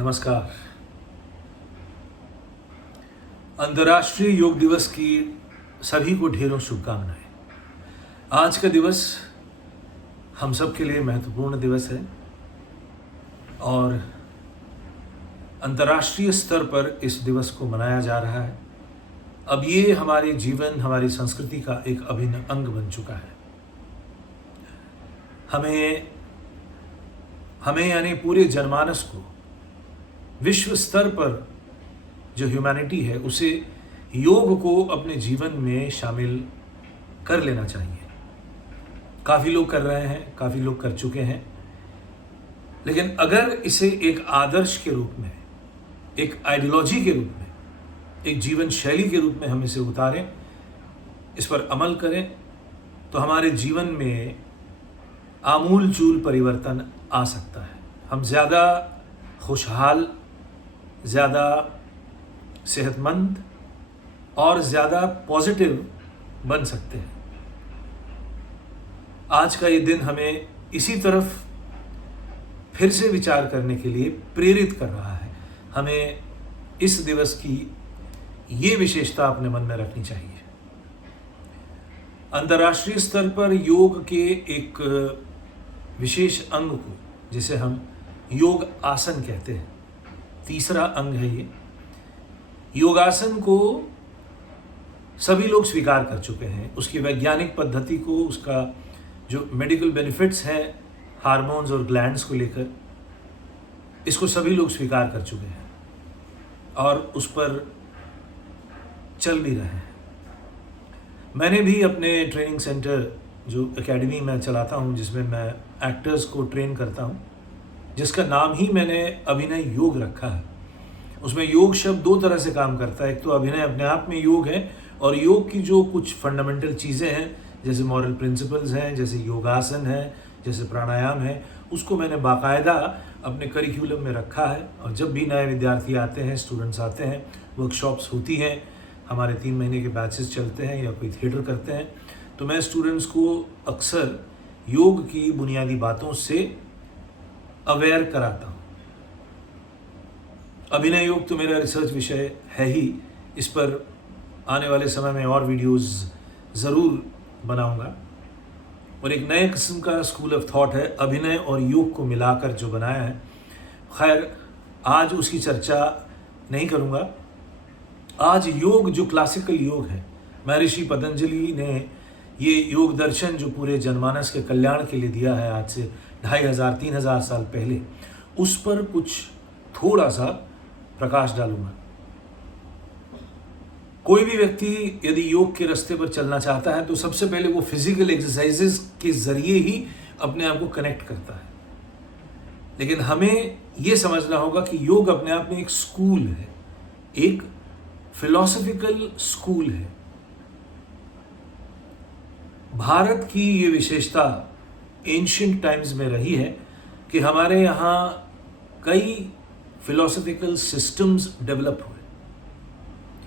नमस्कार। अंतर्राष्ट्रीय योग दिवस की सभी को ढेरों शुभकामनाएं। आज का दिवस हम सब के लिए महत्वपूर्ण दिवस है और अंतर्राष्ट्रीय स्तर पर इस दिवस को मनाया जा रहा है। अब ये हमारे जीवन, हमारी संस्कृति का एक अभिन्न अंग बन चुका है। हमें यानी पूरे जनमानस को विश्व स्तर पर जो ह्यूमैनिटी है उसे योग को अपने जीवन में शामिल कर लेना चाहिए। काफ़ी लोग कर रहे हैं, काफ़ी लोग कर चुके हैं, लेकिन अगर इसे एक आदर्श के रूप में, एक आइडियोलॉजी के रूप में, एक जीवन शैली के रूप में हम इसे उतारें, इस पर अमल करें, तो हमारे जीवन में आमूल चूल परिवर्तन आ सकता है। हम ज़्यादा खुशहाल, ज़्यादा सेहतमंद और ज़्यादा पॉजिटिव बन सकते हैं। आज का ये दिन हमें इसी तरफ फिर से विचार करने के लिए प्रेरित कर रहा है। हमें इस दिवस की ये विशेषता अपने मन में रखनी चाहिए। अंतर्राष्ट्रीय स्तर पर योग के एक विशेष अंग को, जिसे हम योग आसन कहते हैं, तीसरा अंग है ये। योगासन को सभी लोग स्वीकार कर चुके हैं। उसकी वैज्ञानिक पद्धति को, उसका जो मेडिकल बेनिफिट्स हैं हार्मोन्स और ग्लैंड्स को लेकर, इसको सभी लोग स्वीकार कर चुके हैं और उस पर चल भी रहे हैं। मैंने भी अपने ट्रेनिंग सेंटर, जो एकेडमी मैं चलाता हूँ, जिसमें मैं एक्टर्स को ट्रेन करता हूँ, जिसका नाम ही मैंने अभिनय योग रखा है। उसमें योग शब्द दो तरह से काम करता है। एक तो अभिनय अपने आप में योग है, और योग की जो कुछ फंडामेंटल चीज़ें हैं, जैसे मॉरल प्रिंसिपल्स हैं, जैसे योगासन है, जैसे प्राणायाम है, उसको मैंने बाकायदा अपने करिकुलम में रखा है। और जब भी नए विद्यार्थी आते हैं, स्टूडेंट्स आते हैं, वर्कशॉप्स होती हैं, हमारे 3 महीने के बैचेस चलते हैं या कोई थिएटर करते हैं, तो मैं स्टूडेंट्स को अक्सर योग की बुनियादी बातों से अवेयर कराता हूँ। अभिनय योग तो मेरा रिसर्च विषय है ही। इस पर आने वाले समय में और वीडियोस ज़रूर बनाऊंगा। और एक नए किस्म का स्कूल ऑफ थॉट है, अभिनय और योग को मिलाकर जो बनाया है। खैर, आज उसकी चर्चा नहीं करूंगा। आज योग, जो क्लासिकल योग है, महर्षि पतंजलि ने ये योग दर्शन जो पूरे जनमानस के कल्याण के लिए दिया है, आज से 2500-3000 साल पहले, उस पर कुछ थोड़ा सा प्रकाश डालूंगा। कोई भी व्यक्ति यदि योग के रास्ते पर चलना चाहता है तो सबसे पहले वो फिजिकल एक्सरसाइजेस के जरिए ही अपने आप को कनेक्ट करता है। लेकिन हमें ये समझना होगा कि योग अपने आप में एक स्कूल है, एक फिलॉसफिकल स्कूल है। भारत की ये विशेषता एंशिएंट टाइम्स में रही है कि हमारे यहाँ कई फिलॉसफिकल सिस्टम्स डेवलप हुए।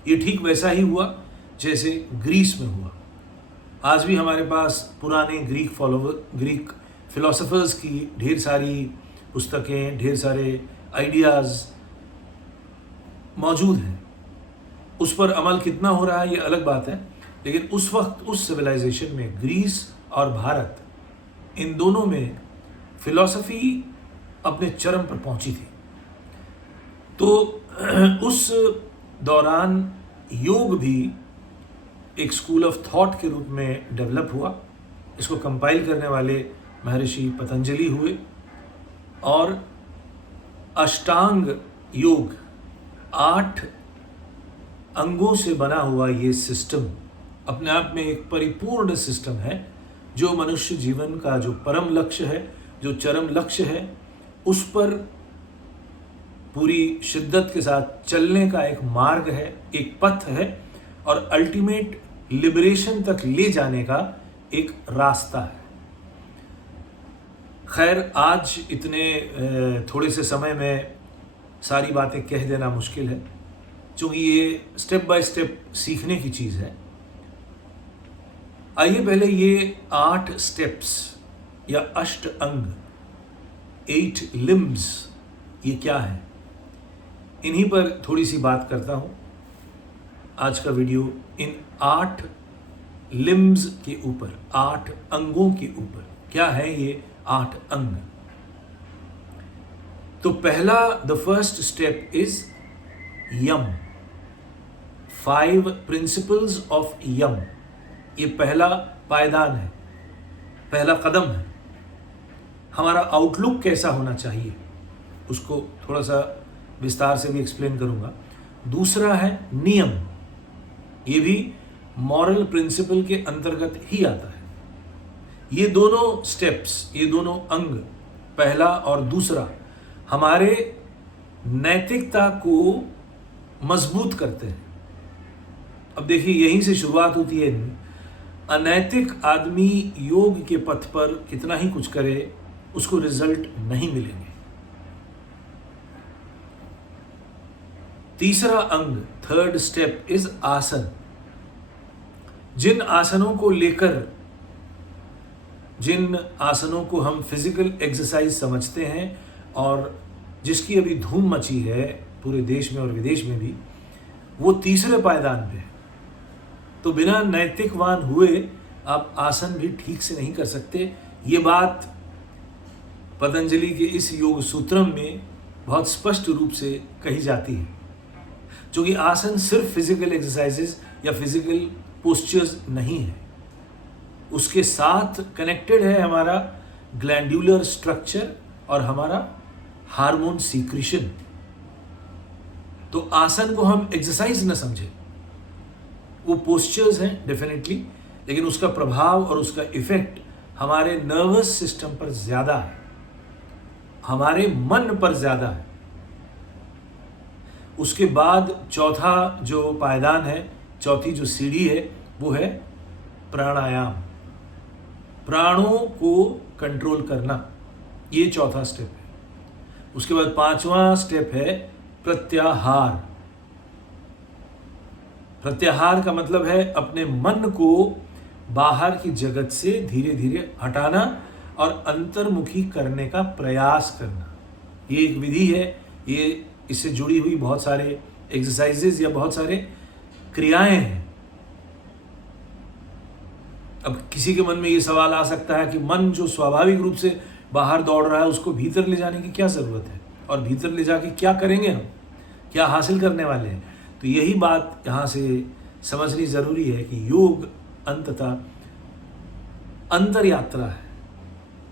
ये ठीक वैसा ही हुआ जैसे ग्रीस में हुआ। आज भी हमारे पास पुराने ग्रीक फिलोसोफर्स की ढेर सारी पुस्तकें, ढेर सारे आइडियाज़ मौजूद हैं। उस पर अमल कितना हो रहा है ये अलग बात है, लेकिन उस वक्त उस सिविलाइजेशन में ग्रीस और भारत, इन दोनों में फिलॉसफी अपने चरम पर पहुंची थी। तो उस दौरान योग भी एक स्कूल ऑफ थॉट के रूप में डेवलप हुआ। इसको कंपाइल करने वाले महर्षि पतंजलि हुए। और अष्टांग योग, 8 अंगों से बना हुआ ये सिस्टम अपने आप में एक परिपूर्ण सिस्टम है, जो मनुष्य जीवन का जो परम लक्ष्य है, जो चरम लक्ष्य है, उस पर पूरी शिद्दत के साथ चलने का एक मार्ग है, एक पथ है, और अल्टीमेट लिबरेशन तक ले जाने का एक रास्ता है। खैर, आज इतने थोड़े से समय में सारी बातें कह देना मुश्किल है, क्योंकि ये स्टेप बाय स्टेप सीखने की चीज़ है। आइए पहले ये 8 स्टेप्स या अष्ट अंग, 8 लिम्स, ये क्या है इन्हीं पर थोड़ी सी बात करता हूँ। आज का वीडियो इन 8 लिम्स के ऊपर, 8 अंगों के ऊपर। क्या है ये 8 अंग? तो पहला, the first step is yama, 5 principles of yama. ये पहला पायदान है, पहला कदम है। हमारा आउटलुक कैसा होना चाहिए उसको थोड़ा सा विस्तार से भी एक्सप्लेन करूंगा। दूसरा है नियम, ये भी मॉरल प्रिंसिपल के अंतर्गत ही आता है। ये दोनों स्टेप्स, ये दोनों अंग, पहला और दूसरा, हमारे नैतिकता को मजबूत करते हैं। अब देखिए, यहीं से शुरुआत होती है। अनैतिक आदमी योग के पथ पर कितना ही कुछ करे, उसको रिजल्ट नहीं मिलेंगे। तीसरा अंग, थर्ड स्टेप इज आसन। जिन आसनों को लेकर, जिन आसनों को हम फिजिकल एक्सरसाइज समझते हैं और जिसकी अभी धूम मची है पूरे देश में और विदेश में भी, वो तीसरे पायदान पे है। तो बिना नैतिकवान हुए आप आसन भी ठीक से नहीं कर सकते। ये बात पतंजलि के इस योग सूत्रम में बहुत स्पष्ट रूप से कही जाती है। क्योंकि आसन सिर्फ फिजिकल एक्सरसाइजेस या फिजिकल पोस्चर्स नहीं है, उसके साथ कनेक्टेड है हमारा ग्लैंडुलर स्ट्रक्चर और हमारा हार्मोन सीक्रेशन। तो आसन को हम एक्सरसाइज न समझें, वो पोस्चर्स हैं डेफिनेटली, लेकिन उसका प्रभाव और उसका इफेक्ट हमारे नर्वस सिस्टम पर ज़्यादा है, हमारे मन पर ज़्यादा है। उसके बाद चौथा जो पायदान है, चौथी जो सीढ़ी है, वो है प्राणायाम, प्राणों को कंट्रोल करना। ये चौथा स्टेप है। उसके बाद 5वां स्टेप है प्रत्याहार। प्रत्याहार का मतलब है अपने मन को बाहर की जगत से धीरे धीरे हटाना और अंतर्मुखी करने का प्रयास करना। ये एक विधि है, ये इससे जुड़ी हुई बहुत सारे एक्सरसाइजेज या बहुत सारे क्रियाएं हैं। अब किसी के मन में ये सवाल आ सकता है कि मन जो स्वाभाविक रूप से बाहर दौड़ रहा है, उसको भीतर ले जाने की क्या ज़रूरत है, और भीतर ले जाके क्या करेंगे हम, क्या हासिल करने वाले हैं। तो यही बात यहाँ से समझनी ज़रूरी है कि योग अंततः अंतर यात्रा है।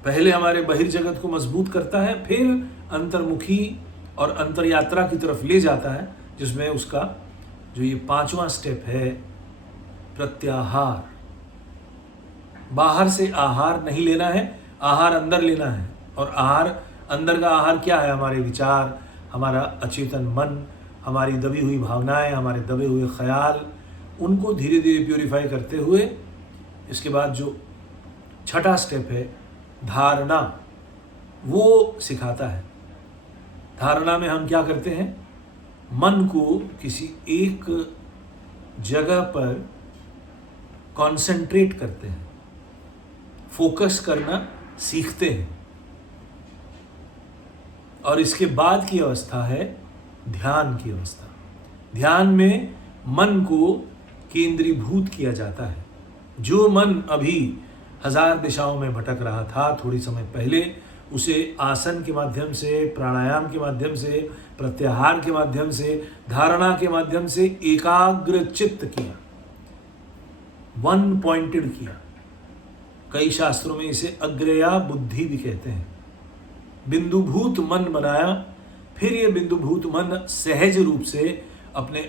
पहले हमारे बहिर्जगत को मजबूत करता है, फिर अंतर्मुखी और अंतर यात्रा की तरफ ले जाता है, जिसमें उसका जो ये 5वां स्टेप है प्रत्याहार। बाहर से आहार नहीं लेना है, आहार अंदर लेना है। और आहार, अंदर का आहार क्या है? हमारे विचार, हमारा अचेतन मन, हमारी दबी हुई भावनाएं, हमारे दबे हुए ख्याल, उनको धीरे धीरे प्यूरिफाई करते हुए इसके बाद जो छठा स्टेप है धारणा, वो सिखाता है। धारणा में हम क्या करते हैं? मन को किसी एक जगह पर कंसंट्रेट करते हैं, फोकस करना सीखते हैं। और इसके बाद की अवस्था है ध्यान की अवस्था। ध्यान में मन को केंद्रीभूत किया जाता है। जो मन अभी 1000 दिशाओं में भटक रहा था थोड़ी समय पहले, उसे आसन के माध्यम से, प्राणायाम के माध्यम से, प्रत्याहार के माध्यम से, धारणा के माध्यम से एकाग्र चित्त किया, वन पॉइंटेड किया। कई शास्त्रों में इसे अग्रया बुद्धि भी कहते हैं। बिंदुभूत मन बनाया, फिर ये बिंदुभूत मन सहज रूप से अपने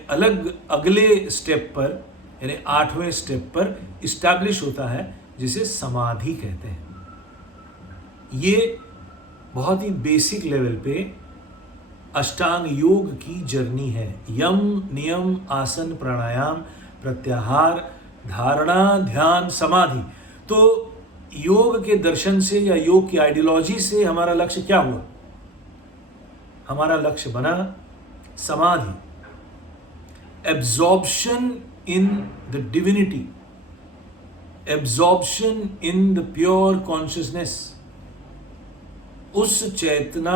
अगले स्टेप पर, यानी 8वें स्टेप पर इस्टेब्लिश होता है, जिसे समाधि कहते हैं। ये बहुत ही बेसिक लेवल पे अष्टांग योग की जर्नी है। यम, नियम, आसन, प्राणायाम, प्रत्याहार, धारणा, ध्यान, समाधि। तो योग के दर्शन से या योग की आइडियोलॉजी से हमारा लक्ष्य क्या हुआ? हमारा लक्ष्य बना समाधि, absorption in the divinity, absorption in the pure consciousness. उस चेतना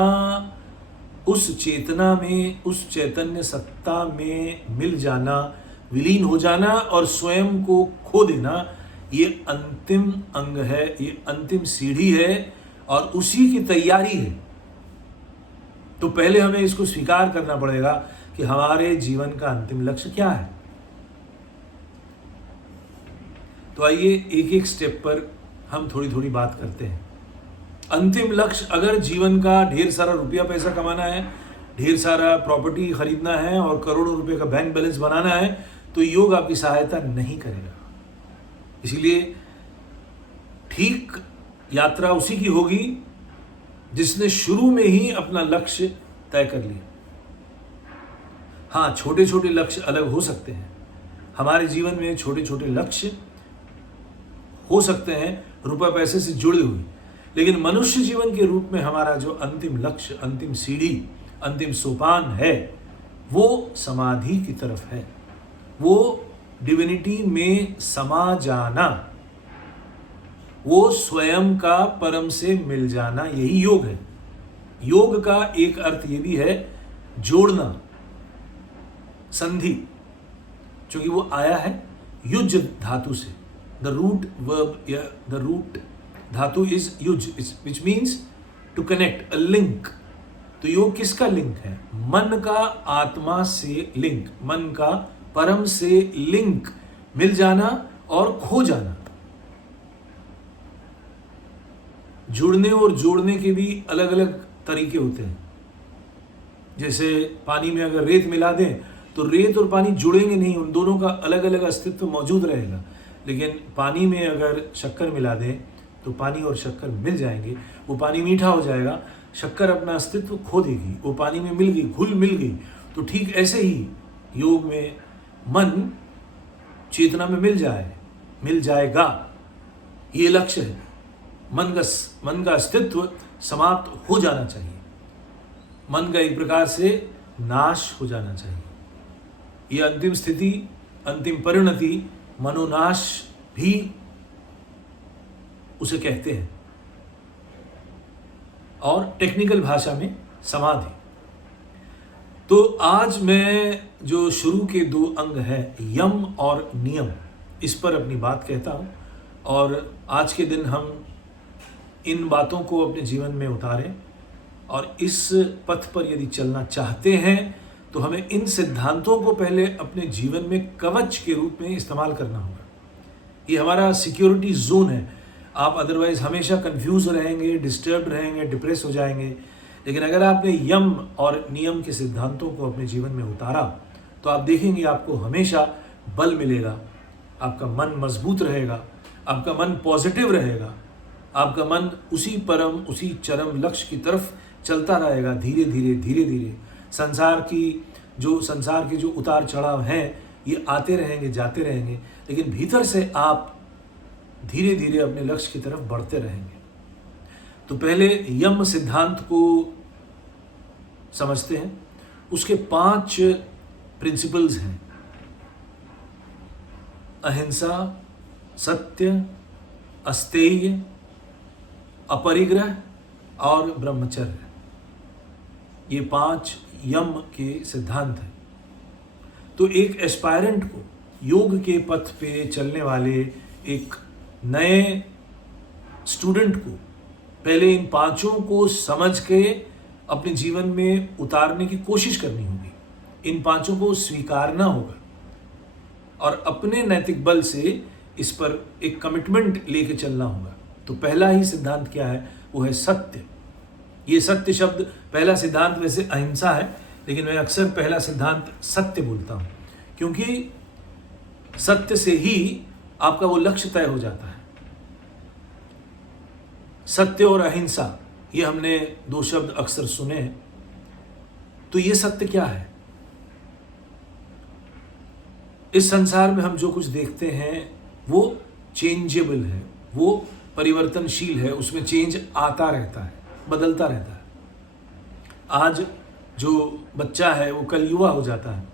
उस चेतना में, उस चैतन्य सत्ता में मिल जाना, विलीन हो जाना और स्वयं को खो देना, ये अंतिम अंग है, ये अंतिम सीढ़ी है और उसी की तैयारी है। तो पहले हमें इसको स्वीकार करना पड़ेगा कि हमारे जीवन का अंतिम लक्ष्य क्या है। तो आइए एक एक स्टेप पर हम थोड़ी थोड़ी बात करते हैं। अंतिम लक्ष्य, अगर जीवन का ढेर सारा रुपया पैसा कमाना है, ढेर सारा प्रॉपर्टी खरीदना है और करोड़ों रुपए का बैंक बैलेंस बनाना है, तो योग आपकी सहायता नहीं करेगा। इसलिए ठीक यात्रा उसी की होगी जिसने शुरू में ही अपना लक्ष्य तय कर लिया। हाँ, छोटे छोटे लक्ष्य अलग हो सकते हैं। हमारे जीवन में छोटे छोटे लक्ष्य हो सकते हैं रुपए पैसे से जुड़े हुए, लेकिन मनुष्य जीवन के रूप में हमारा जो अंतिम लक्ष्य, अंतिम सीढ़ी, अंतिम सोपान है, वो समाधि की तरफ है। वो डिविनिटी में समा जाना, वो स्वयं का परम से मिल जाना, यही योग है। योग का एक अर्थ ये भी है जोड़ना, संधि, क्योंकि वो आया है युज धातु से। द रूट वर्ब या द रूट धातु इज युज, which means to connect, a link. तो योग किसका लिंक है? मन का आत्मा से लिंक, मन का परम से लिंक, मिल जाना और खो जाना। जुड़ने और जोड़ने के भी अलग अलग तरीके होते हैं। जैसे पानी में अगर रेत मिला दें तो रेत और पानी जुड़ेंगे नहीं, उन दोनों का अलग अलग अस्तित्व मौजूद रहेगा। लेकिन पानी में अगर शक्कर मिला दें तो पानी और शक्कर मिल जाएंगे, वो पानी मीठा हो जाएगा, शक्कर अपना अस्तित्व खो देगी, वो पानी में मिल गई, घुल मिल गई। तो ठीक ऐसे ही योग में मन चेतना में मिल जाएगा, ये लक्ष्य है। मन का अस्तित्व समाप्त हो जाना चाहिए, मन का एक प्रकार से नाश हो जाना चाहिए। ये अंतिम स्थिति, अंतिम परिणति, मनोनाश भी उसे कहते हैं, और टेक्निकल भाषा में समाधि। तो आज मैं जो शुरू के 2 अंग हैं, यम और नियम, इस पर अपनी बात कहता हूँ। और आज के दिन हम इन बातों को अपने जीवन में उतारें, और इस पथ पर यदि चलना चाहते हैं तो हमें इन सिद्धांतों को पहले अपने जीवन में कवच के रूप में इस्तेमाल करना होगा। ये हमारा सिक्योरिटी जोन है। आप अदरवाइज हमेशा कंफ्यूज रहेंगे, डिस्टर्ब रहेंगे, डिप्रेस हो जाएंगे। लेकिन अगर आपने यम और नियम के सिद्धांतों को अपने जीवन में उतारा तो आप देखेंगे आपको हमेशा बल मिलेगा, आपका मन मजबूत रहेगा, आपका मन पॉजिटिव रहेगा, आपका मन उसी परम, उसी चरम लक्ष्य की तरफ चलता रहेगा। धीरे धीरे संसार के जो उतार चढ़ाव हैं ये आते रहेंगे, जाते रहेंगे, लेकिन भीतर से आप धीरे धीरे अपने लक्ष्य की तरफ बढ़ते रहेंगे। तो पहले यम सिद्धांत को समझते हैं। उसके 5 प्रिंसिपल्स हैं: अहिंसा, सत्य, अस्तेय, अपरिग्रह और ब्रह्मचर्य। ये 5 यम के सिद्धांत हैं। तो एक एस्पायरेंट को, योग के पथ पे चलने वाले एक नए स्टूडेंट को पहले इन 5 को समझ के अपने जीवन में उतारने की कोशिश करनी होगी। इन 5 को स्वीकारना होगा और अपने नैतिक बल से इस पर एक कमिटमेंट लेके चलना होगा। तो पहला ही सिद्धांत क्या है? वो है सत्य। ये सत्य शब्द, पहला सिद्धांत वैसे अहिंसा है, लेकिन मैं अक्सर पहला सिद्धांत सत्य बोलता हूँ, क्योंकि सत्य से ही आपका वो लक्ष्य तय हो जाता है। सत्य और अहिंसा, ये हमने 2 शब्द अक्सर सुने हैं। तो ये सत्य क्या है? इस संसार में हम जो कुछ देखते हैं वो चेंजेबल है, वो परिवर्तनशील है, उसमें चेंज आता रहता है, बदलता रहता है। आज जो बच्चा है वो कल युवा हो जाता है,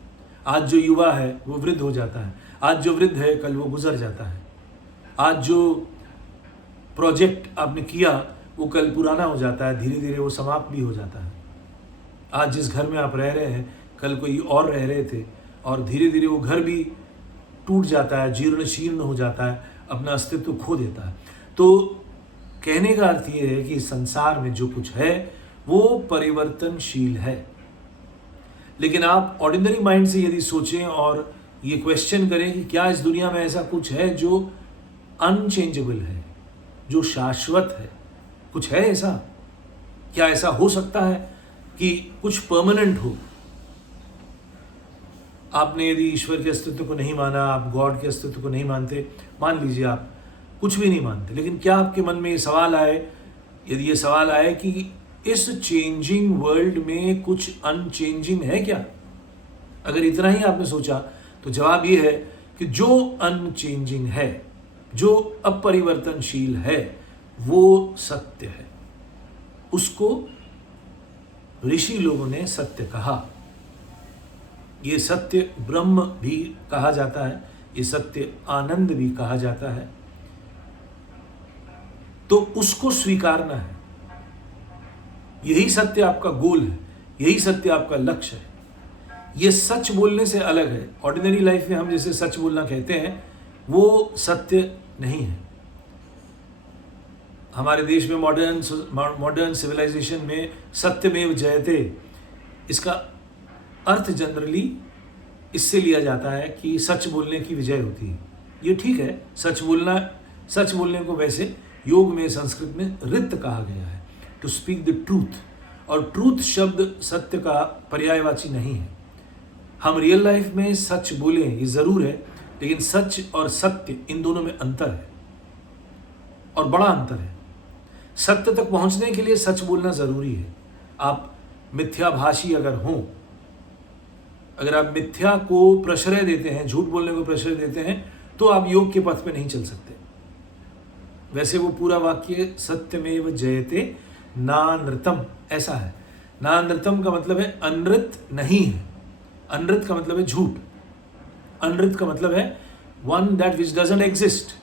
आज जो युवा है वो वृद्ध हो जाता है, आज जो वृद्ध है कल वो गुजर जाता है, आज जो प्रोजेक्ट आपने किया वो कल पुराना हो जाता है, धीरे धीरे वो समाप्त भी हो जाता है। आज जिस घर में आप रह रहे हैं, कल कोई और रह रहे थे, और धीरे धीरे वो घर भी टूट जाता है, जीर्ण शीर्ण हो जाता है, अपना अस्तित्व खो देता है। तो कहने का अर्थ ये है कि संसार में जो कुछ है वो परिवर्तनशील है। लेकिन आप ऑर्डिनरी माइंड से यदि सोचें और ये क्वेश्चन करें कि क्या इस दुनिया में ऐसा कुछ है जो अनचेंजेबल है, जो शाश्वत है, कुछ है ऐसा? क्या ऐसा हो सकता है कि कुछ परमानेंट हो? आपने यदि ईश्वर के अस्तित्व को नहीं माना, आप गॉड के अस्तित्व को नहीं मानते, मान लीजिए आप कुछ भी नहीं मानते, लेकिन क्या आपके मन में ये सवाल आए, यदि ये सवाल आए कि इस चेंजिंग वर्ल्ड में कुछ अनचेंजिंग है क्या? अगर इतना ही आपने सोचा तो जवाब ये है कि जो अनचेंजिंग है, जो अपरिवर्तनशील है, वो सत्य है। उसको ऋषि लोगों ने सत्य कहा। ये सत्य ब्रह्म भी कहा जाता है, ये सत्य आनंद भी कहा जाता है। तो उसको स्वीकारना है। यही सत्य आपका गोल है, यही सत्य आपका लक्ष्य है। ये सच बोलने से अलग है। ऑर्डिनरी लाइफ में हम जैसे सच बोलना कहते हैं, वो सत्य नहीं है। हमारे देश में मॉडर्न सिविलाइजेशन में सत्यमेव जयते, इसका अर्थ जनरली इससे लिया जाता है कि सच बोलने की विजय होती है। ये ठीक है, सच बोलने को वैसे योग में, संस्कृत में रित कहा गया है, टू स्पीक द ट्रूथ। और ट्रूथ शब्द सत्य का पर्यायवाची नहीं है। हम रियल लाइफ में सच बोलें ये जरूर है, लेकिन सच और सत्य इन दोनों में अंतर है, और बड़ा अंतर है। सत्य तक पहुंचने के लिए सच बोलना जरूरी है। आप मिथ्याभाषी अगर हों, अगर आप मिथ्या को प्रश्रय देते हैं, झूठ बोलने को प्रश्रय देते हैं, तो आप योग के पथ पे नहीं चल सकते। वैसे वो पूरा वाक्य सत्यमेव जयते नानृतम ऐसा है। नानृतम का मतलब है अनृत नहीं है। अनृत का मतलब है झूठ। अनृत का मतलब है one that which doesn't exist.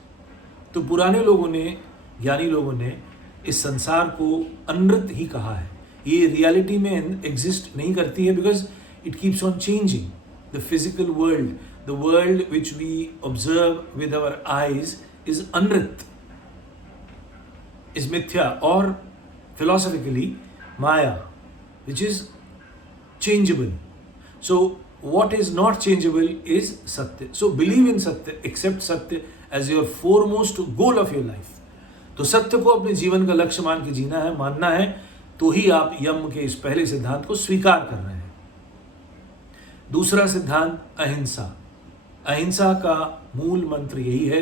तो पुराने लोगों ने, ज्ञानी लोगों ने इस संसार को अनृत ही कहा है। ये रियलिटी में एग्जिस्ट नहीं करती है, because it keeps on changing. The physical world, the world which we observe with our eyes is anrita, is mithya, और philosophically maya, which is changeable. So what is not changeable is Satya. So believe in Satya, accept Satya as your foremost goal of your life. तो सत्य को अपने जीवन का लक्ष्य मान के जीना है, मानना है, तो ही आप यम के इस पहले सिद्धांत को स्वीकार कर रहे हैं। दूसरा सिद्धांत अहिंसा। अहिंसा का मूल मंत्र यही है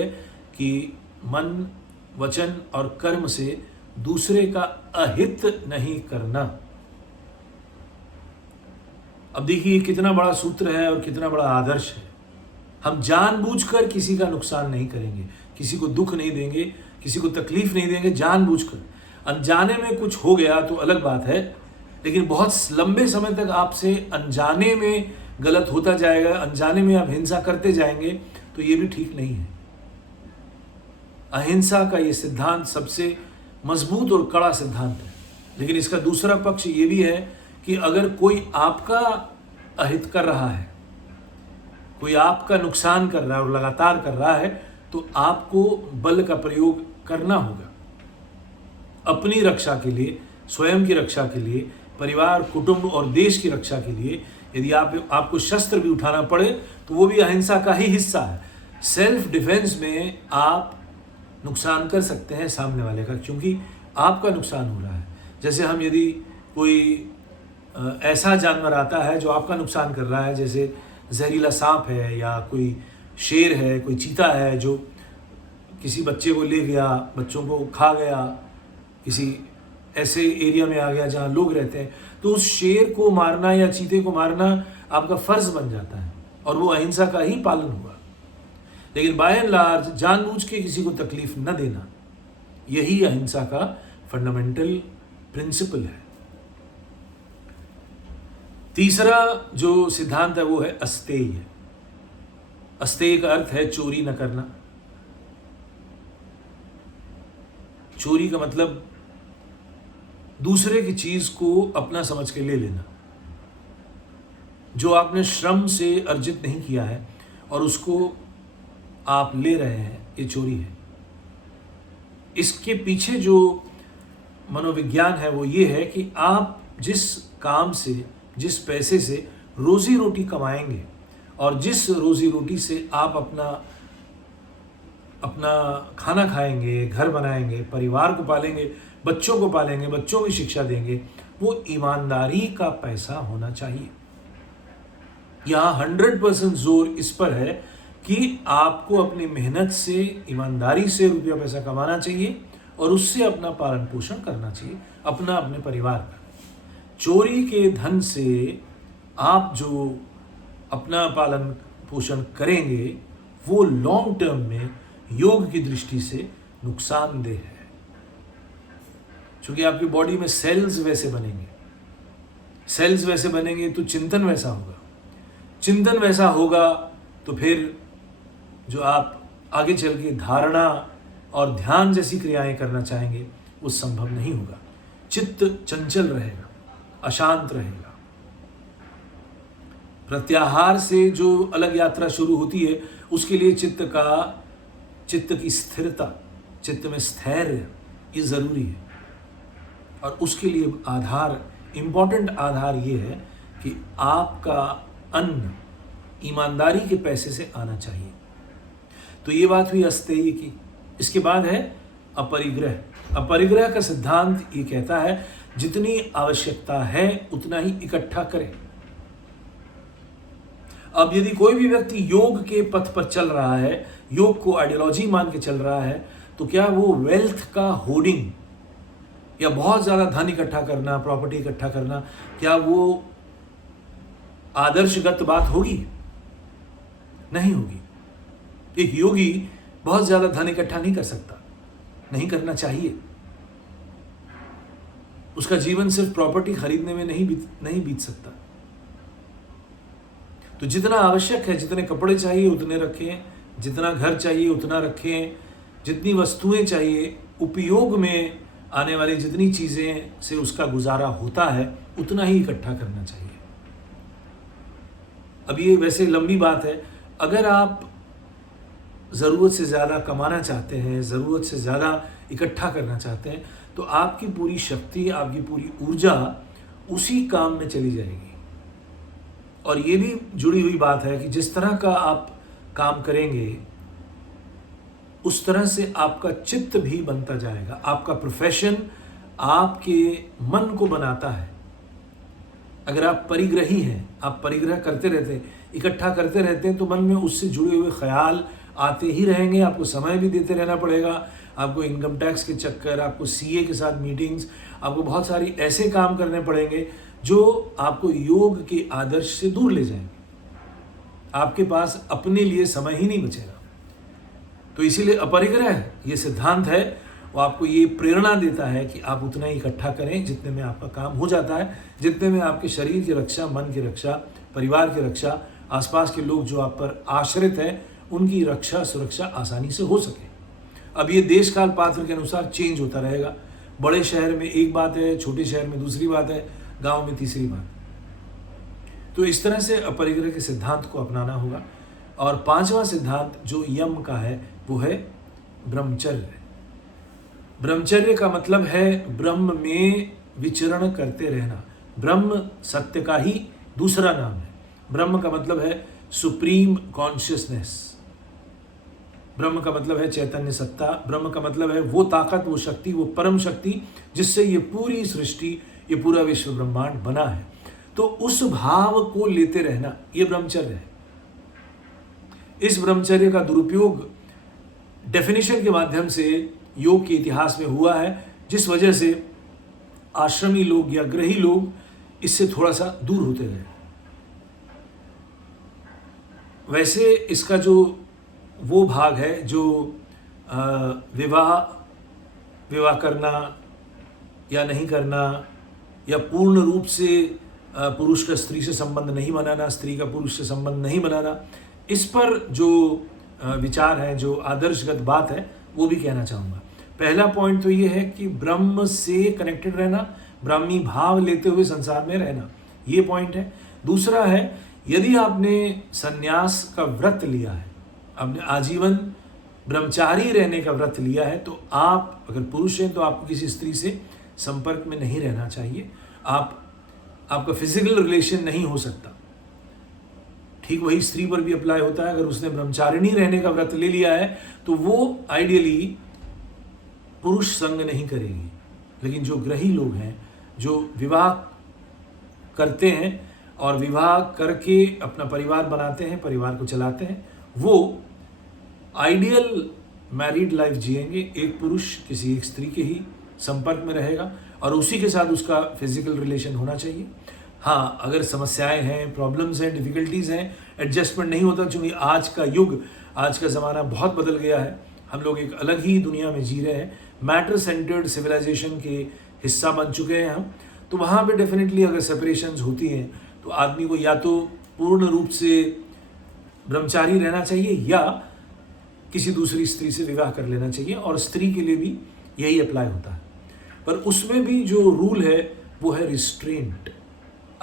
कि मन, वचन और कर्म से दूसरे का अहित नहीं करना। अब देखिए कितना बड़ा सूत्र है और कितना बड़ा आदर्श है। हम जानबूझकर किसी का नुकसान नहीं करेंगे, किसी को दुख नहीं देंगे, किसी को तकलीफ नहीं देंगे जानबूझकर। अनजाने में कुछ हो गया तो अलग बात है, लेकिन बहुत लंबे समय तक आपसे अनजाने में गलत होता जाएगा, अनजाने में आप हिंसा करते जाएंगे, तो ये भी ठीक नहीं है। अहिंसा का ये सिद्धांत सबसे मजबूत और कड़ा सिद्धांत है। लेकिन इसका दूसरा पक्ष ये भी है कि अगर कोई आपका अहित कर रहा है, कोई आपका नुकसान कर रहा है और लगातार कर रहा है, तो आपको बल का प्रयोग करना होगा अपनी रक्षा के लिए, स्वयं की रक्षा के लिए, परिवार, कुटुंब और देश की रक्षा के लिए। यदि आपको शस्त्र भी उठाना पड़े तो वो भी अहिंसा का ही हिस्सा है। सेल्फ डिफेंस में आप नुकसान कर सकते हैं सामने वाले का, क्योंकि आपका नुकसान हो रहा है। जैसे हम यदि कोई ऐसा जानवर आता है जो आपका नुकसान कर रहा है, जैसे जहरीला सांप है या कोई शेर है, कोई चीता है जो किसी बच्चे को ले गया, बच्चों को खा गया, किसी ऐसे एरिया में आ गया जहाँ लोग रहते हैं, तो उस शेर को मारना या चीते को मारना आपका फर्ज बन जाता है और वो अहिंसा का ही पालन हुआ। लेकिन बाय एंड लार्ज जानबूझ के किसी को तकलीफ न देना, यही अहिंसा का फंडामेंटल प्रिंसिपल है। तीसरा जो सिद्धांत है वो है अस्तेय। अस्तेय का अर्थ है चोरी न करना। चोरी का मतलब दूसरे की चीज को अपना समझ के ले लेना। जो आपने श्रम से अर्जित नहीं किया है और उसको आप ले रहे हैं, ये चोरी है। इसके पीछे जो मनोविज्ञान है वो ये है कि आप जिस काम से, जिस पैसे से रोजी रोटी कमाएंगे और जिस रोजी रोटी से आप अपना खाना खाएंगे, घर बनाएंगे, परिवार को पालेंगे, बच्चों को पालेंगे, बच्चों की शिक्षा देंगे, वो ईमानदारी का पैसा होना चाहिए। यहाँ 100% जोर इस पर है कि आपको अपनी मेहनत से, ईमानदारी से रुपया पैसा कमाना चाहिए और उससे अपना पालन पोषण करना चाहिए, अपने परिवार का। चोरी के धन से आप जो अपना पालन पोषण करेंगे वो लॉन्ग टर्म में योग की दृष्टि से नुकसानदेह है, क्योंकि आपकी बॉडी में सेल्स वैसे बनेंगे तो चिंतन वैसा होगा, चिंतन वैसा होगा तो फिर जो आप आगे चल के धारणा और ध्यान जैसी क्रियाएं करना चाहेंगे वो संभव नहीं होगा। चित्त चंचल रहेगा, अशांत रहेगा। प्रत्याहार से जो अलग यात्रा शुरू होती है उसके लिए चित्त की स्थिरता, चित्त में स्थैर्य ये जरूरी है। और उसके लिए इम्पोर्टेंट आधार ये है कि आपका अन्न ईमानदारी के पैसे से आना चाहिए। तो ये बात हुई अस्तेय की। इसके बाद है अपरिग्रह। अपरिग्रह का सिद्धांत ये कहता है जितनी आवश्यकता है उतना ही इकट्ठा करें। अब यदि कोई भी व्यक्ति योग के पथ पर चल रहा है, योग को आइडियोलॉजी मान के चल रहा है, तो क्या वो वेल्थ का होर्डिंग या बहुत ज्यादा धन इकट्ठा करना, प्रॉपर्टी इकट्ठा करना, क्या वो आदर्शगत बात होगी? नहीं होगी। एक योगी बहुत ज्यादा धन इकट्ठा नहीं कर सकता, नहीं करना चाहिए। उसका जीवन सिर्फ प्रॉपर्टी खरीदने में नहीं बीत सकता। तो जितना आवश्यक है, जितने कपड़े चाहिए उतने रखें, जितना घर चाहिए उतना रखें, जितनी वस्तुएं चाहिए, उपयोग में आने वाली जितनी चीजें से उसका गुजारा होता है उतना ही इकट्ठा करना चाहिए। अब ये वैसे लंबी बात है। अगर आप ज़रूरत से ज़्यादा कमाना चाहते हैं, ज़रूरत से ज़्यादा इकट्ठा करना चाहते हैं, तो आपकी पूरी शक्ति, आपकी पूरी ऊर्जा उसी काम में चली जाएगी। और ये भी जुड़ी हुई बात है कि जिस तरह का आप काम करेंगे उस तरह से आपका चित्त भी बनता जाएगा। आपका प्रोफेशन आपके मन को बनाता है। अगर आप परिग्रही हैं, आप परिग्रह करते रहते हैं, इकट्ठा करते रहते हैं, तो मन में उससे जुड़े हुए ख्याल आते ही रहेंगे। आपको समय भी देते रहना पड़ेगा, आपको इनकम टैक्स के चक्कर, आपको सीए के साथ मीटिंग्स, आपको बहुत सारी ऐसे काम करने पड़ेंगे जो आपको योग के आदर्श से दूर ले जाएंगे। आपके पास अपने लिए समय ही नहीं बचेगा। तो इसीलिए अपरिग्रह ये सिद्धांत है, वो आपको ये प्रेरणा देता है कि आप उतना ही इकट्ठा करें जितने में आपका काम हो जाता है, जितने में आपके शरीर की रक्षा, मन की रक्षा, परिवार की रक्षा, आसपास के लोग जो आप पर आश्रित हैं उनकी रक्षा सुरक्षा आसानी से हो सके। अब ये देश काल पात्र के अनुसार चेंज होता रहेगा। बड़े शहर में एक बात है, छोटे शहर में दूसरी बात है, गांव में तीसरी बात। तो इस तरह से अपरिग्रह के सिद्धांत को अपनाना होगा। और पांचवा सिद्धांत जो यम का है वो है ब्रह्मचर्य। ब्रह्मचर्य का मतलब है ब्रह्म में विचरण करते रहना। ब्रह्म सत्य का ही दूसरा नाम है। ब्रह्म का मतलब है सुप्रीम कॉन्शियसनेस। ब्रह्म का मतलब है चैतन्य सत्ता। ब्रह्म का मतलब है वो ताकत, वो शक्ति, वो परम शक्ति जिससे ये पूरी सृष्टि, ये पूरा विश्व ब्रह्मांड बना है। तो उस भाव को लेते रहना ये ब्रह्मचर्य है। इस ब्रह्मचर्य का दुरुपयोग डेफिनेशन के माध्यम से योग के इतिहास में हुआ है, जिस वजह से आश्रमी लोग या ग्रही लोग इससे थोड़ा सा दूर होते गए। वैसे इसका जो वो भाग है जो विवाह करना या नहीं करना, या पूर्ण रूप से पुरुष का स्त्री से संबंध नहीं बनाना, स्त्री का पुरुष से संबंध नहीं बनाना, इस पर जो विचार है, जो आदर्शगत बात है, वो भी कहना चाहूँगा। पहला पॉइंट तो ये है कि ब्रह्म से कनेक्टेड रहना, ब्राह्मी भाव लेते हुए संसार में रहना, ये पॉइंट है। दूसरा है, यदि आपने संन्यास का व्रत लिया है, आपने आजीवन ब्रह्मचारी रहने का व्रत लिया है, तो आप अगर पुरुष हैं तो आपको किसी स्त्री से संपर्क में नहीं रहना चाहिए। आपका फिजिकल रिलेशन नहीं हो सकता। ठीक वही स्त्री पर भी अप्लाई होता है। अगर उसने ब्रह्मचारिणी रहने का व्रत ले लिया है तो वो आइडियली पुरुष संग नहीं करेगी। लेकिन जो ग्रही लोग हैं, जो विवाह करते हैं और विवाह करके अपना परिवार बनाते हैं, परिवार को चलाते हैं, वो आइडियल मैरिड लाइफ जिएंगे। एक पुरुष किसी एक स्त्री के ही संपर्क में रहेगा और उसी के साथ उसका फिजिकल रिलेशन होना चाहिए। हाँ, अगर समस्याएं हैं, प्रॉब्लम्स हैं, डिफिकल्टीज हैं, एडजस्टमेंट नहीं होता, क्योंकि आज का युग, आज का ज़माना बहुत बदल गया है। हम लोग एक अलग ही दुनिया में जी रहे हैं। मैटर सेंटर्ड सिविलाइजेशन के हिस्सा बन चुके हैं हम। तो वहाँ पे डेफिनेटली अगर सेपरेशंस होती हैं तो आदमी को या तो पूर्ण रूप से ब्रह्मचारी रहना चाहिए या किसी दूसरी स्त्री से विवाह कर लेना चाहिए, और स्त्री के लिए भी यही अप्लाई होता है। पर उसमें भी जो रूल है वो है रिस्ट्रेंट।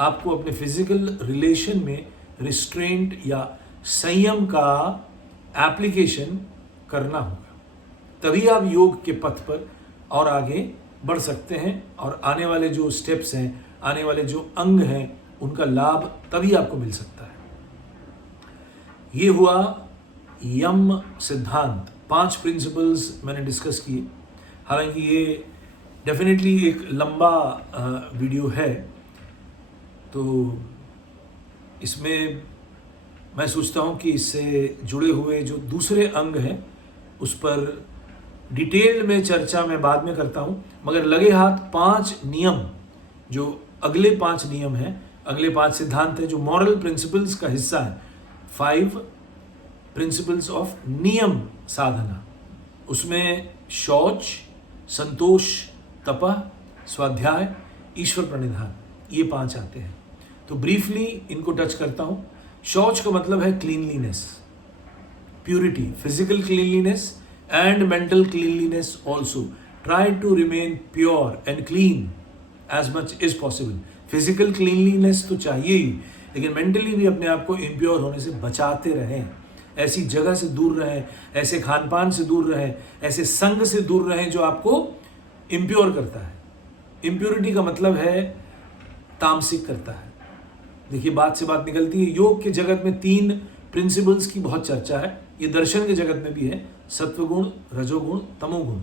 आपको अपने फिजिकल रिलेशन में रिस्ट्रेंट या संयम का एप्लीकेशन करना होगा, तभी आप योग के पथ पर और आगे बढ़ सकते हैं। और आने वाले जो स्टेप्स हैं, आने वाले जो अंग हैं, उनका लाभ तभी आपको मिल सकता है। ये हुआ यम सिद्धांत। 5 प्रिंसिपल्स मैंने डिस्कस किए। हालांकि ये डेफिनेटली एक लंबा वीडियो है, तो इसमें मैं सोचता हूँ कि इससे जुड़े हुए जो दूसरे अंग हैं उस पर डिटेल में चर्चा मैं बाद में करता हूँ। मगर लगे हाथ 5 नियम, जो अगले 5 नियम हैं, अगले 5 सिद्धांत हैं, जो मॉरल प्रिंसिपल्स का हिस्सा है। 5 प्रिंसिपल्स ऑफ नियम साधना। उसमें शौच, संतोष, तपः, स्वाध्याय, ईश्वर प्रणिधान, ये 5 आते हैं। तो ब्रीफली इनको टच करता हूँ। शौच का मतलब है cleanliness, purity, physical cleanliness and mental cleanliness also. Try to remain pure and clean as much as possible. Physical cleanliness तो चाहिए ही, लेकिन मेंटली भी अपने आप को इम्प्योर होने से बचाते रहें। ऐसी जगह से दूर रहें, ऐसे खान पान से दूर रहें, ऐसे संग से दूर रहें जो आपको इम्प्योर करता है। इम्प्योरिटी का मतलब है तामसिक करता है। देखिए, बात से बात निकलती है। योग के जगत में 3 प्रिंसिपल्स की बहुत चर्चा है। ये दर्शन के जगत में भी है। सत्वगुण, रजोगुण, तमोगुण।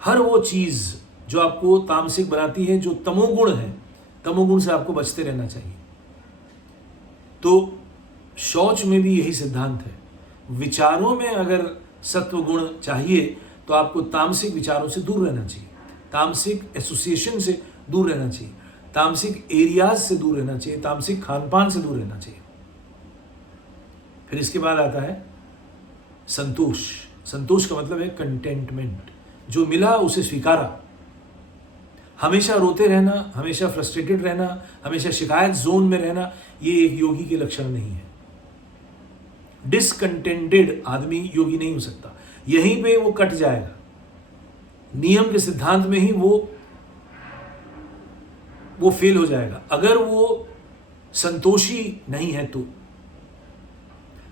हर वो चीज़ जो आपको तामसिक बनाती है, जो तमोगुण है, तमोगुण से आपको बचते रहना चाहिए। तो शौच में भी यही सिद्धांत है। विचारों में अगर सत्वगुण चाहिए तो आपको तामसिक विचारों से दूर रहना चाहिए, तामसिक एसोसिएशन से दूर रहना चाहिए, तामसिक एरियाज से दूर रहना चाहिए, तामसिक खान पान से दूर रहना चाहिए। फिर इसके बाद आता है संतोष। संतोष का मतलब है कंटेंटमेंट। जो मिला उसे स्वीकारा। हमेशा रोते रहना, हमेशा फ्रस्ट्रेटेड रहना, हमेशा शिकायत जोन में रहना, ये एक योगी के लक्षण नहीं है। डिसकंटेंटेड आदमी योगी नहीं हो सकता। यहीं पे वो कट जाएगा। नियम के सिद्धांत में ही वो फेल हो जाएगा अगर वो संतोषी नहीं है तो।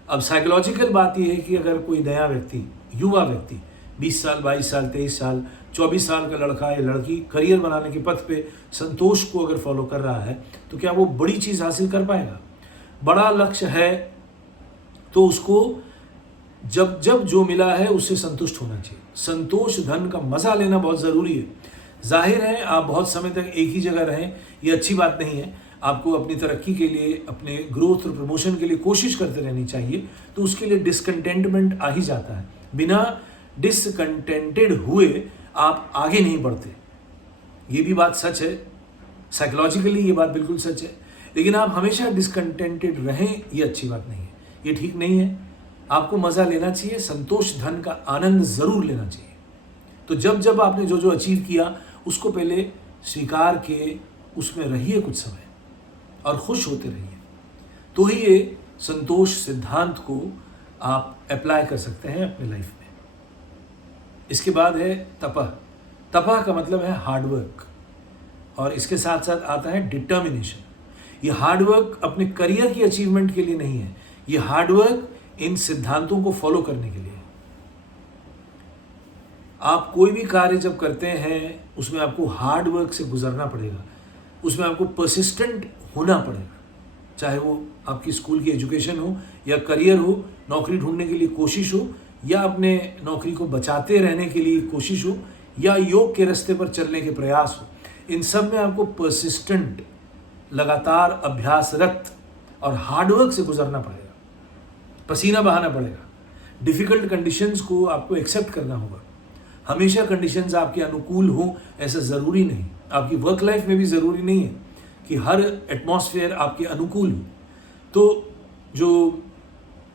अब साइकोलॉजिकल बात यह है कि अगर कोई नया व्यक्ति, युवा व्यक्ति, 20 साल, 22 साल, 23 साल, 24 साल का लड़का या लड़की करियर बनाने के पथ पे संतोष को अगर फॉलो कर रहा है तो क्या वो बड़ी चीज़ हासिल कर पाएगा? बड़ा लक्ष्य है तो उसको जब जब जो मिला है उससे संतुष्ट होना चाहिए। संतोष धन का मजा लेना बहुत ज़रूरी है। जाहिर है आप बहुत समय तक एक ही जगह रहें, ये अच्छी बात नहीं है। आपको अपनी तरक्की के लिए, अपने ग्रोथ और प्रमोशन के लिए कोशिश करते रहनी चाहिए। तो उसके लिए डिसकंटेंटमेंट आ ही जाता है। बिना डिसकंटेंटेड हुए आप आगे नहीं बढ़ते। ये भी बात सच है, साइकोलॉजिकली ये बात बिल्कुल सच है। लेकिन आप हमेशा डिसकंटेंटेड रहें, ये अच्छी बात नहीं है, ये ठीक नहीं है। आपको मज़ा लेना चाहिए, संतोष धन का आनंद ज़रूर लेना चाहिए। तो जब जब आपने जो जो अचीव किया उसको पहले स्वीकार के उसमें रहिए कुछ समय और खुश होते रहिए, तो ही ये संतोष सिद्धांत को आप अप्लाई कर सकते हैं अपने लाइफ में। इसके बाद है तपः। तपः का मतलब है हार्डवर्क, और इसके साथ साथ आता है डिटर्मिनेशन। ये हार्डवर्क अपने करियर की अचीवमेंट के लिए नहीं है, ये हार्डवर्क इन सिद्धांतों को फॉलो करने के लिए है। आप कोई भी कार्य जब करते हैं उसमें आपको हार्डवर्क से गुजरना पड़ेगा, उसमें आपको परसिस्टेंट होना पड़ेगा, चाहे वो आपकी स्कूल की एजुकेशन हो या करियर हो, नौकरी ढूंढने के लिए कोशिश हो या अपने नौकरी को बचाते रहने के लिए कोशिश हो या योग के रास्ते पर चलने के प्रयास हो। इन सब में आपको परसिस्टेंट, लगातार अभ्यासरत और हार्डवर्क से गुजरना पड़ेगा, पसीना बहाना पड़ेगा, डिफ़िकल्ट कंडीशंस को आपको एक्सेप्ट करना होगा। हमेशा कंडीशंस आपके अनुकूल हो ऐसा ज़रूरी नहीं, आपकी वर्क लाइफ में भी ज़रूरी नहीं है कि हर एटमॉस्फेयर आपके अनुकूल हो। तो जो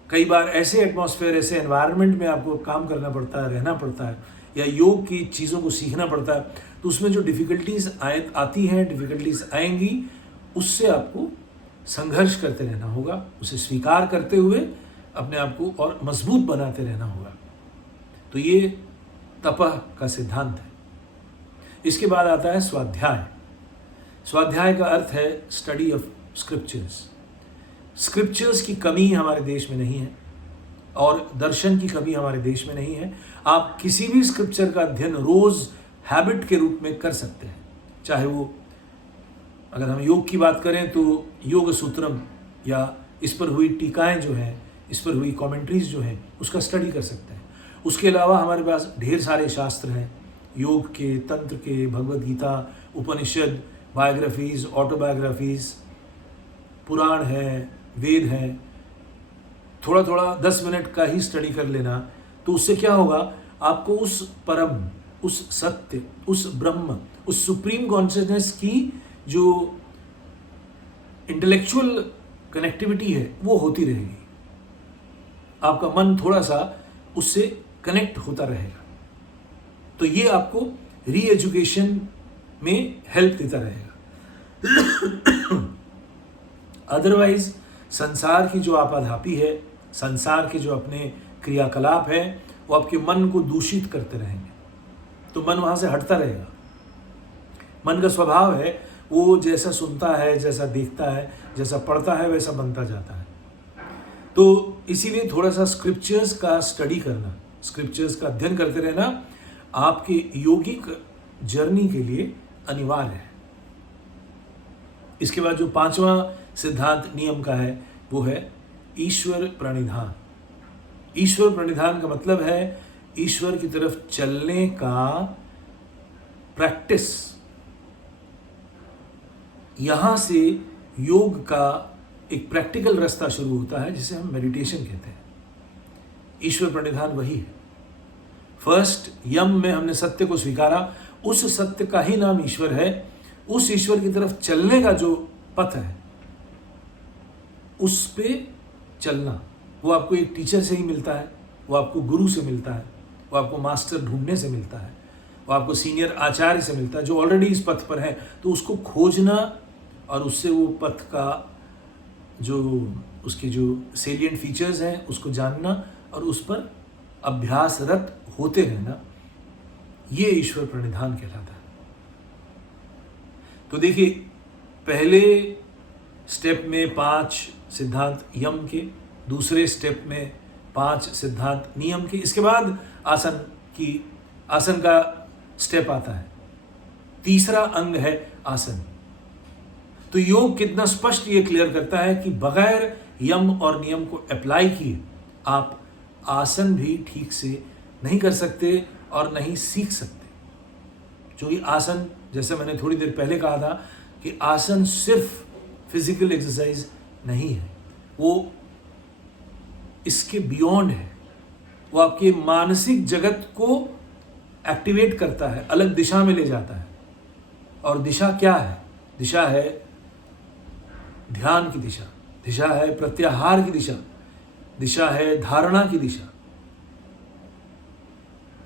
कई बार ऐसे एटमॉस्फेयर, ऐसे एनवायरनमेंट में आपको काम करना पड़ता है, रहना पड़ता है या योग की चीज़ों को सीखना पड़ता है, तो उसमें जो डिफ़िकल्टीज़ आती हैं, डिफ़िकल्टीज़ आएंगी, उससे आपको संघर्ष करते रहना होगा, उसे स्वीकार करते हुए अपने आप को और मजबूत बनाते रहना होगा। तो ये तपः का सिद्धांत है। इसके बाद आता है स्वाध्याय। स्वाध्याय का अर्थ है स्टडी ऑफ स्क्रिप्चर्स। स्क्रिप्चर्स की कमी हमारे देश में नहीं है और दर्शन की कमी हमारे देश में नहीं है। आप किसी भी स्क्रिप्चर का अध्ययन रोज हैबिट के रूप में कर सकते हैं, चाहे वो, अगर हम योग की बात करें तो योग सूत्रम या इस पर हुई टीकाएं जो हैं, इस पर हुई कमेंट्रीज जो हैं, उसका स्टडी कर सकते हैं। उसके अलावा हमारे पास ढेर सारे शास्त्र हैं, योग के, तंत्र के, भगवद गीता, उपनिषद, बायोग्राफीज, ऑटोबायोग्राफीज, पुराण है, वेद हैं। थोड़ा थोड़ा 10 मिनट का ही स्टडी कर लेना, तो उससे क्या होगा, आपको उस परम, उस सत्य, उस ब्रह्म, उस सुप्रीम कॉन्शियसनेस की जो इंटेलेक्चुअल कनेक्टिविटी है वो होती रहेगी। आपका मन थोड़ा सा उससे कनेक्ट होता रहेगा, तो ये आपको री एजुकेशन में हेल्प देता रहेगा। अदरवाइज संसार की जो आपाधापी है, संसार के जो अपने क्रियाकलाप है, वो आपके मन को दूषित करते रहेंगे, तो मन वहाँ से हटता रहेगा। मन का स्वभाव है वो जैसा सुनता है, जैसा देखता है, जैसा पढ़ता है, वैसा बनता जाता है। तो इसीलिए थोड़ा सा स्क्रिप्चर्स का स्टडी करना, स्क्रिप्चर्स का अध्ययन करते रहना आपके योगिक जर्नी के लिए अनिवार्य है। इसके बाद जो 5वां सिद्धांत नियम का है वो है ईश्वर प्रणिधान। ईश्वर प्रणिधान का मतलब है ईश्वर की तरफ चलने का प्रैक्टिस। यहाँ से योग का एक प्रैक्टिकल रास्ता शुरू होता है जिसे हम मेडिटेशन कहते हैं। ईश्वर प्रणिधान वही है। फर्स्ट यम में हमने सत्य को स्वीकारा, उस सत्य का ही नाम ईश्वर है। उस ईश्वर की तरफ चलने का जो पथ है उस पे चलना, वो आपको एक टीचर से ही मिलता है, वो आपको गुरु से मिलता है, वो आपको मास्टर ढूंढने से मिलता है, वो आपको सीनियर आचार्य से मिलता है जो ऑलरेडी इस पथ पर है। तो उसको खोजना और उससे वो पथ का जो उसके जो सेलिएंट फीचर्स हैं उसको जानना और उस पर अभ्यासरत होते रहना, ये ईश्वर प्रणिधान कहलाता है। तो देखिए, पहले स्टेप में 5 सिद्धांत यम के, दूसरे स्टेप में 5 सिद्धांत नियम के, इसके बाद आसन का स्टेप आता है। तीसरा अंग है आसन। तो योग कितना स्पष्ट ये क्लियर करता है कि बगैर यम और नियम को अप्लाई किए आप आसन भी ठीक से नहीं कर सकते और नहीं सीख सकते। क्योंकि आसन, जैसे मैंने थोड़ी देर पहले कहा था कि आसन सिर्फ फिजिकल एक्सरसाइज नहीं है, वो इसके बियॉन्ड है। वो आपके मानसिक जगत को एक्टिवेट करता है, अलग दिशा में ले जाता है। और दिशा क्या है? दिशा है ध्यान की दिशा, दिशा है प्रत्याहार की दिशा, दिशा है धारणा की दिशा।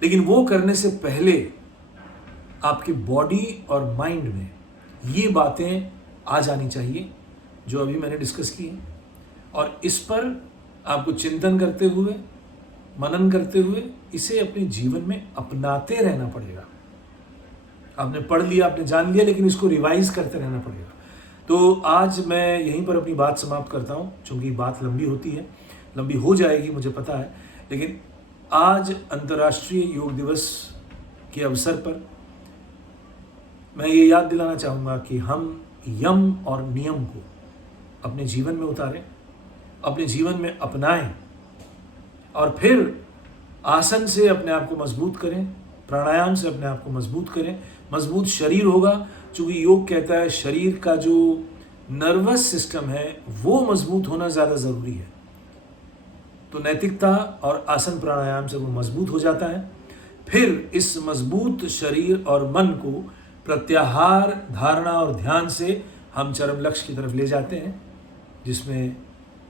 लेकिन वो करने से पहले आपकी बॉडी और माइंड में ये बातें आ जानी चाहिए जो अभी मैंने डिस्कस की हैं, और इस पर आपको चिंतन करते हुए, मनन करते हुए इसे अपने जीवन में अपनाते रहना पड़ेगा। आपने पढ़ लिया, आपने जान लिया, लेकिन इसको रिवाइज करते रहना पड़ेगा। तो आज मैं यहीं पर अपनी बात समाप्त करता हूँ, क्योंकि बात लंबी होती है, लंबी हो जाएगी मुझे पता है। लेकिन आज अंतर्राष्ट्रीय योग दिवस के अवसर पर मैं ये याद दिलाना चाहूँगा कि हम यम और नियम को अपने जीवन में उतारें, अपने जीवन में अपनाएं और फिर आसन से अपने आप को मजबूत करें, प्राणायाम से अपने आप को मजबूत करें। मजबूत शरीर होगा, क्योंकि योग कहता है शरीर का जो नर्वस सिस्टम है वो मजबूत होना ज़्यादा ज़रूरी है। तो नैतिकता और आसन प्राणायाम से वो मजबूत हो जाता है। फिर इस मजबूत शरीर और मन को प्रत्याहार, धारणा और ध्यान से हम चरम लक्ष्य की तरफ ले जाते हैं, जिसमें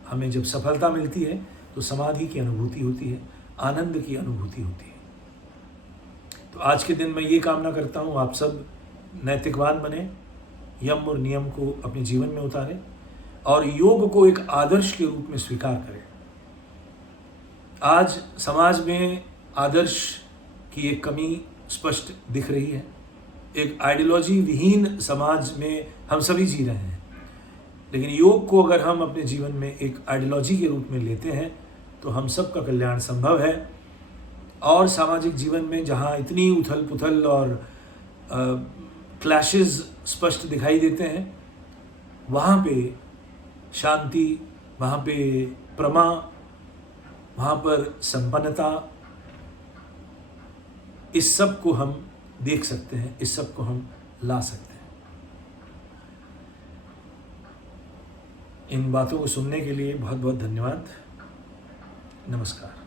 हमें जब सफलता मिलती है तो समाधि की अनुभूति होती है, आनंद की अनुभूति होती है। तो आज के दिन मैं ये कामना करता हूँ आप सब नैतिकवान बने, यम और नियम को अपने जीवन में उतारें और योग को एक आदर्श के रूप में स्वीकार करें। आज समाज में आदर्श की एक कमी स्पष्ट दिख रही है। एक आइडियोलॉजी विहीन समाज में हम सभी जी रहे हैं, लेकिन योग को अगर हम अपने जीवन में एक आइडियोलॉजी के रूप में लेते हैं तो हम सबका कल्याण संभव है। और सामाजिक जीवन में जहाँ इतनी उथल पुथल और क्लैशेस स्पष्ट दिखाई देते हैं, वहाँ पे शांति, वहाँ पे प्रमा, वहाँ पर संपन्नता, इस सब को हम देख सकते हैं, इस सब को हम ला सकते हैं। इन बातों को सुनने के लिए बहुत बहुत धन्यवाद। नमस्कार।